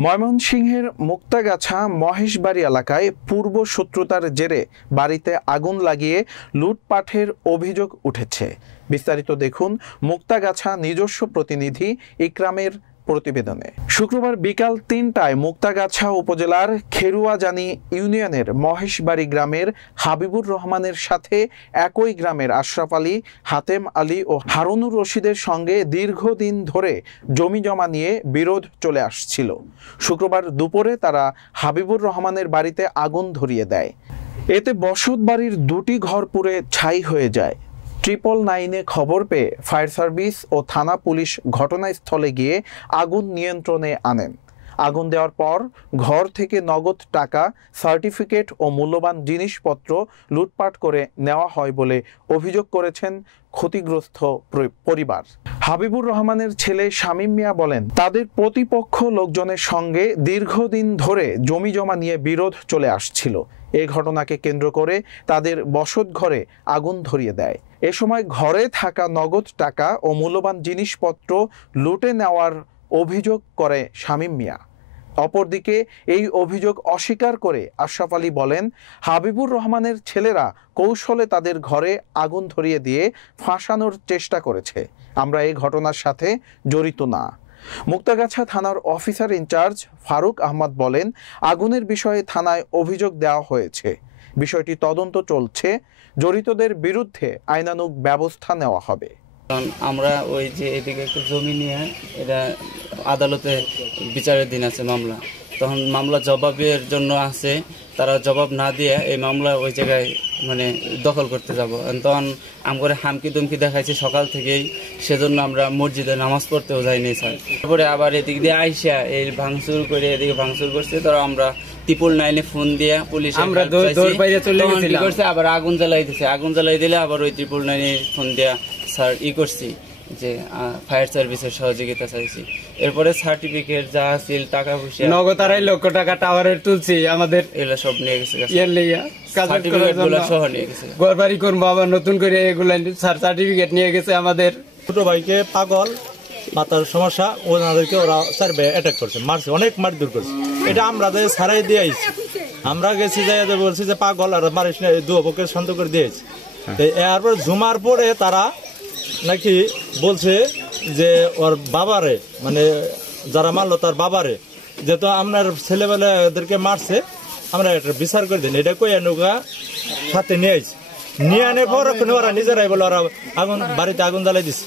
ময়মনসিংহের মুক্তাগাছা মহেশবাড়ি এলাকায় পূর্ব শত্রুতার জেরে বাড়িতে আগুন লাগিয়ে লুটপাটের অভিযোগ উঠেছে। বিস্তারিত দেখুন মুক্তাগাছা নিজস্ব প্রতিনিধি ইকরামের প্রতিবেদনে। শুক্রবার বিকাল ৩টায় মুক্তাগাছা উপজেলার খেরুয়াজানি ইউনিয়নের মহেশবাড়ি গ্রামের হাবিবুর রহমানের সাথে একই গ্রামের আশরাফ আলী, হাতেম আলী ও হারুনুর রশিদের সঙ্গে দীর্ঘদিন ধরে জমি জমা নিয়ে বিরোধ চলে আসছিল। শুক্রবার দুপুরে তারা হাবিবুর রহমানের বাড়িতে আগুন ধরিয়ে দেয়। এতে বসত বাড়ির ২টি ঘর পুড়ে ছাই হয়ে যায়। 999-এ খবর পেয়ে ফায়ার সার্ভিস ও থানা পুলিশ ঘটনাস্থলে গিয়ে আগুন নিয়ন্ত্রণে আনেন। আগুন দেওয়ার পর ঘর থেকে নগদ টাকা, সার্টিফিকেট ও মূল্যবান জিনিসপত্র লুটপাট করে নেওয়া হয় বলে অভিযোগ করেছেন ক্ষতিগ্রস্ত পরিবার। হাবিবুর রহমানের ছেলে শামীম মিয়া বলেন, তাদের প্রতিপক্ষ লোকজনের সঙ্গে দীর্ঘদিন ধরে জমি জমা নিয়ে বিরোধ চলে আসছিল। এই ঘটনাকে কেন্দ্র করে তাদের বসত ঘরে আগুন ধরিয়ে দেয়। এ সময় ঘরে থাকা নগদ টাকা ও মূল্যবান জিনিসপত্র লুটে নেওয়ার অভিযোগ করে শামীম মিয়া। অপরদিকে এই অভিযোগ অস্বীকার করে আশরাফ আলী বলেন, হাবিবুর রহমানের ছেলেরা কৌশলে তাদের ঘরে আগুন ধরিয়ে দিয়ে ফাঁসানোর চেষ্টা করেছে। আমরা এই ঘটনার সাথে জড়িত না। মুক্তাগাছা থানার অফিসার ইনচার্জ ফারুক আহমদ বলেন, আগুনের বিষয়ে থানায় অভিযোগ দেওয়া হয়েছে। বিষয়টি তদন্ত চলছে। জড়িতদের বিরুদ্ধে আইনানুগ ব্যবস্থা নেওয়া হবে। আমরা ওই যে এদিকে একটু জমি নিয়ে এটা আদালতে বিচারের দিন আছে মামলা, তখন মামলা জবাবের জন্য আছে, তারা জবাব না দিয়ে এই মামলা ওই জায়গায় মানে দখল করতে যাব। তখন আমরা হামকি দমকি দেখাইছি সকাল থেকেই, সেজন্য আমরা মসজিদে নামাজ পড়তেও যাইনি স্যার। তারপরে আবার এদিক দিয়ে আইসা এই ভাঙচুর করে এদিকে ভাঙচুর করছে, তারা আমরা 999-এ ফোন দিয়ে পুলিশ আমরা করছে, আবার আগুন জ্বালাই দিছে। আগুন জ্বালাই দিলে আবার ওই 999-এ ফোন দেয়া স্যার করছি যে ফায়ার সার্ভিসের সহযোগিতা চাইছি। এরপরে সার্টিফিকেট যা ছিল, টাকা পয়সা, নগদ 2.5 লক্ষ টাকা টাওয়ারের তুলছি, আমাদের এগুলো সব নিয়ে গেছে, সহ নিয়ে গেছে। ঘর বাড়ি করবো আবার নতুন করে এগুলো সার্টিফিকেট নিয়ে গেছে। আমাদের ছোট ভাইকে পাগল, মাথার সমস্যা, ওনাদেরকে ওরা স্যার অ্যাটাক করছে, মারছে, অনেক মারধর করছে। এটা আমরা ছাড়াই দিয়ে আইছি। আমরা গেছি যাই বলছি যে পাগল আর মারিস না, দুপক্ষে শান্ত করে দিয়েছি। এরপর ঝুমার পরে তারা নাকি বলছে যে ওর বাবারে, মানে যারা মারলো তার বাবারে, যেহেতু আপনার ছেলেবেলা এদেরকে মারছে, আমরা একটা বিচার করে দিন। এটা কই নৌকা সাথে নিয়ে আইছি। নিয়ে আনে পর ওরা নিজেরাই বলে ওরা বাড়িতে আগুন জ্বালাই দিচ্ছে।